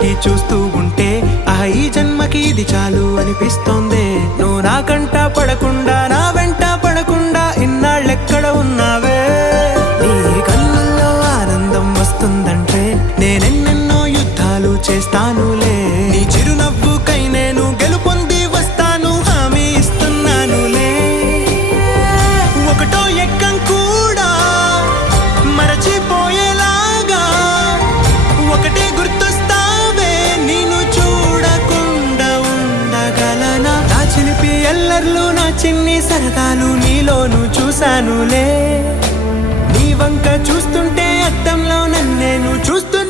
పెట్టి చూస్తూ ఉంటే ఈ జన్మకి ఇది చాలు అనిపిస్తోంది. నువ్వు నా కంట పడకుండా నా వెంట పడకుండా ఇన్నాళ్ళెక్కడ ఉన్నావే? నీ కళ్ళల్లో ఆనందం వస్తుందంటే నేనెన్నెన్నో యుద్ధాలు చేస్తానులే. నీ చిరునవ్వుకై నేను గెలుపొంది వస్తాను, హామీ ఇస్తున్నానులే. ఒకటో ఎక్కం కూడా మరచిపోయేలాగా ఒకటే గుర్తొస్తావే, నేను చూడకుండా ఉండగలనా? నా చిలిపి ఎల్లర్లు నా చిన్ని సరదాలు నీలోను చూశానులే. నీ వంక చూస్తుంటే అద్దంలో నన్నేను చూస్తూ